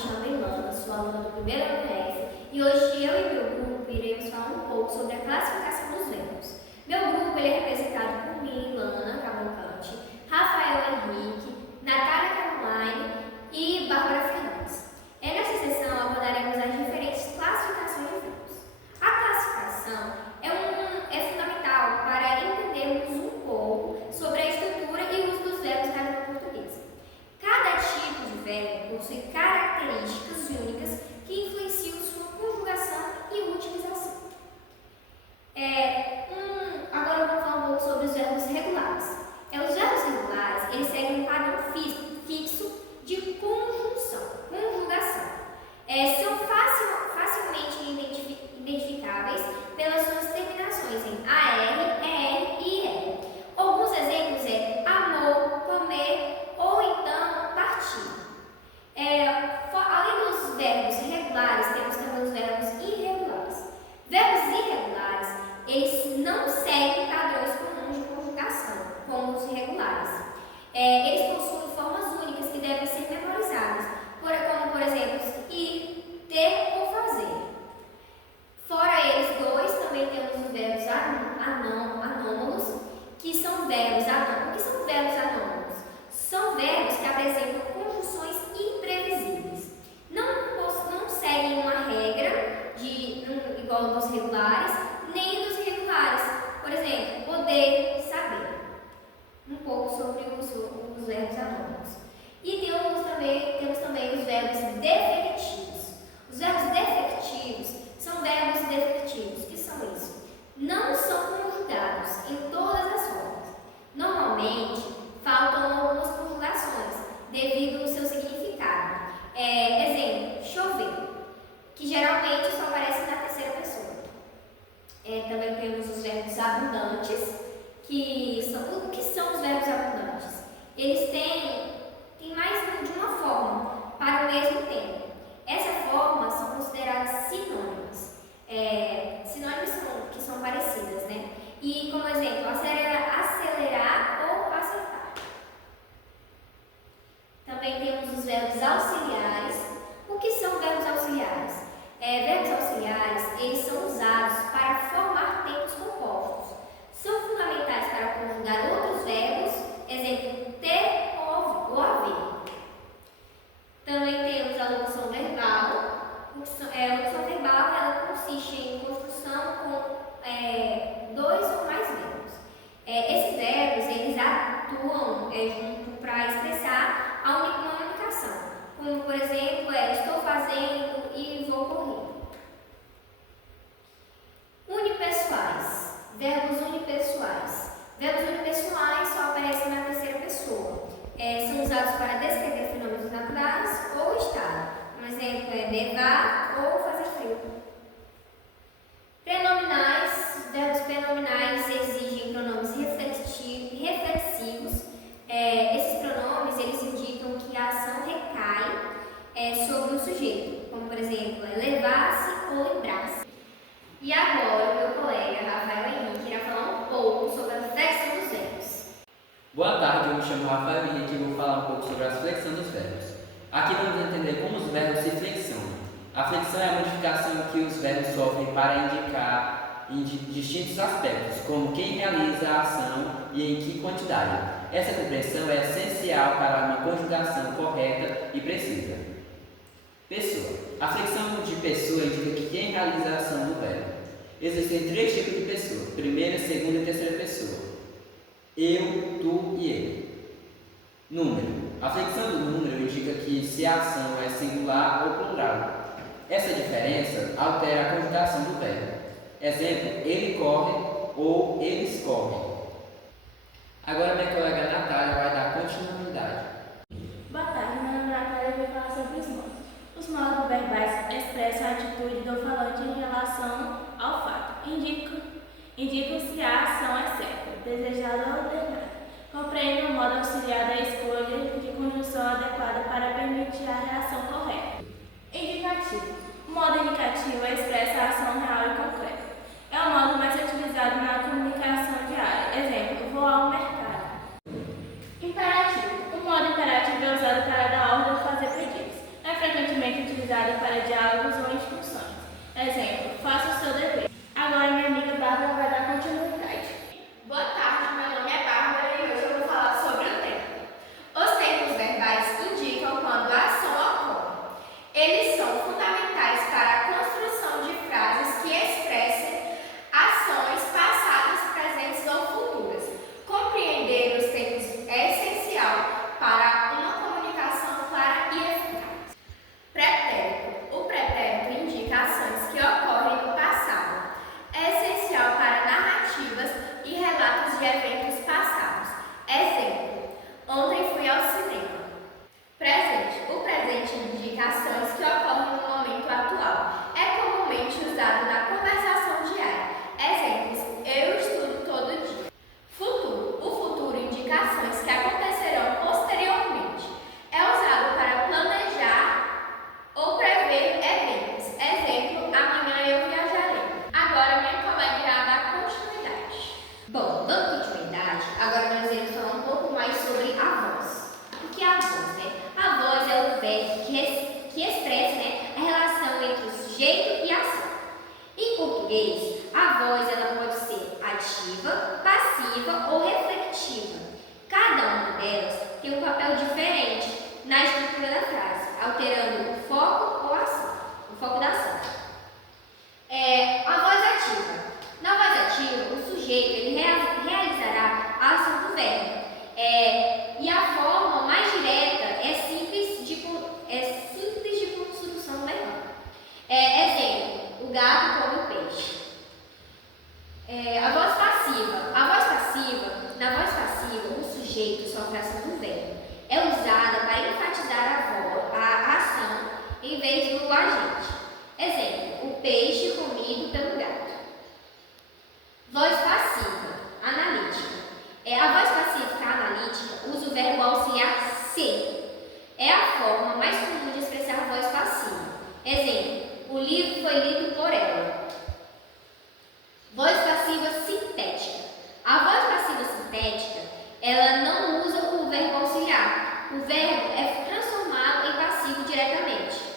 chamo Ilana, sou aluna do primeiro ano F e hoje eu e meu grupo iremos falar um pouco sobre a classificação dos verbos. Meu grupo ele é representado por mim, Ilana Cavalcante, Rafael Henrique, Natália Caroline e Bárbara Fernandes. Nessa sessão abordaremos as diferentes classificações de verbos. A classificação é fundamental para entendermos um pouco sobre a estrutura e uso dos verbos na língua portuguesa. Cada tipo de verbo possui características únicas que influenciam sua conjugação e utilização. Agora vamos falar um pouco sobre os verbos regulares. Os verbos regulares eles seguem um padrão fixo de conjugação. São facilmente identificáveis pelas suas terminações em AR, ER e IR. Alguns exemplos amor, comer ou então partir. Além dos verbos regulares, temos também os verbos irregulares. Verbos irregulares, eles não seguem padrões comuns de conjugação, como os regulares. Eles possuem formas únicas que devem ser memorizadas, como por exemplo, ir, ter ou fazer. Fora eles dois, também temos os verbos anômalos, que são verbos anômalos. O que são verbos anômalos? São verbos que apresentam conjunções imprevisíveis. Não seguem uma regra igual dos regulares, nem dos irregulares. Por exemplo, poder, saber. Um pouco sobre os verbos anômalos. E temos também os verbos definitivos. Os verbos definitivos são verbos definitivos. Que são isso? Não são conjugados em todas as formas. Normalmente, faltam algumas conjugações devido ao seu significado. Exemplo, chover, que geralmente só aparece na terceira pessoa. Também temos os verbos abundantes, o que são os verbos abundantes? Eles têm mais de uma forma para o mesmo tempo. Essa forma são consideradas sinônimas. Sinônimas que são parecidas, né? E como exemplo, acelerar ou acertar. Também temos os verbos auxiliares. O que são verbos auxiliares? Verbos auxiliares, eles são usados para formar tempos compostos. São fundamentais para conjugar outros verbos, exemplo, ter ou haver. Também temos a locução verbal. A locução verbal ela consiste em construção com dois ou mais verbos. Esses verbos eles atuam junto para expressar uma comunicação, como por exemplo, estou fazendo e vou correr. Unipessoais. Verbos unipessoais. Verbos unipessoais só aparecem na terceira pessoa. São usados para descrever fenômenos naturais ou estado. Um exemplo nevar ou fazer frio. Prenominais. Verbos prenominais exigem pronomes reflexivos. Esses pronomes eles indicam que a ação recai sobre o sujeito, como por exemplo, levar-se ou lembrar-se. E agora o meu colega Rafael Henrique irá falar um pouco sobre a flexão dos verbos. Boa tarde, eu me chamo Rafael Henrique e vou falar um pouco sobre a flexão dos verbos. Aqui vamos entender como os verbos se flexionam. A flexão é a modificação que os verbos sofrem para indicar em distintos aspectos, como quem realiza a ação e em que quantidade. Essa compreensão é essencial para uma conjugação correta e precisa. Pessoa. A flexão de pessoa indica que quem realiza a ação do verbo. Existem três tipos de pessoa: primeira, segunda e terceira pessoa. Eu, tu e ele. Número. A flexão do número indica que se a ação é singular ou plural. Essa diferença altera a conjugação do verbo. Exemplo, ele corre ou eles correm. Agora minha colega Natália vai dar continuidade. Boa tarde, meu nome é Natália e vou falar sobre os modos. Os modos verbais expressam a atitude do falante em relação ao fato. Indicam se a ação é certa, desejada ou ordenada. Compreende o modo auxiliar da escolha de conjunção adequada para permitir a reação correta. Indicativo. O modo indicativo expressa a ação real e concreta. É o modo mais utilizado na comunicação diária. Exemplo, vou ao mercado. Imperativo. O modo imperativo é usado para dar ordem ou fazer pedidos. É frequentemente usado para diálogos ou instruções. Exemplo, faça o seu dever. Agora minha amiga Bárbara vai dar continuidade. Boa tarde, meu nome é Bárbara e hoje eu vou falar sobre o tempo. Os tempos verbais indicam quando a ação ocorre. Eles são fundamentais para a construção de frases que expressem ações passadas, presentes ou futuras. Compreender os tempos é essencial para uma comunicação clara e eficaz. Pretérito. O pretérito indica ações que ocorrem no passado. É essencial para narrativas e relatos de eventos passados. Exemplo: ontem fui ao cinema. Presente. O presente indica ações que ocorrem no momento atual. É comumente usado na conversação diária. Exemplos: eu estudo todo dia. Futuro. O futuro indica ações que acontecerão posteriormente. É usado para planejar ou prever eventos. Exemplo: amanhã eu viajarei. Agora minha colega irá dar continuidade. Bom, dando continuidade, agora nós iremos falar um pouco mais sobre a voz. O que é a voz, né? A voz é o verbo que expressa, né, a relação entre o sujeito e a ação. Em português, a voz ela pode ser ativa, passiva ou reflexiva. Cada uma delas tem um papel diferente na estrutura da frase, alterando o foco ou a ação, o foco da ação. A voz ativa. Na voz ativa, o sujeito ele realizará a ação do verbo. E a forma mais direta é simples de construção verbal. Exemplo: o gato come o peixe. A voz passiva. Na voz passiva, o sujeito sofre a ação do verbo. É usada para enfatizar a ação em vez do agente. Exemplo: o peixe comido pelo gato. Voz passiva, analítica. A voz passiva analítica usa o verbo auxiliar ser. É a forma mais comum de expressar a voz passiva. Exemplo: o livro foi lido por ela. Voz passiva sintética. A voz passiva sintética, ela não usa o verbo auxiliar. O verbo é transformado em passivo diretamente.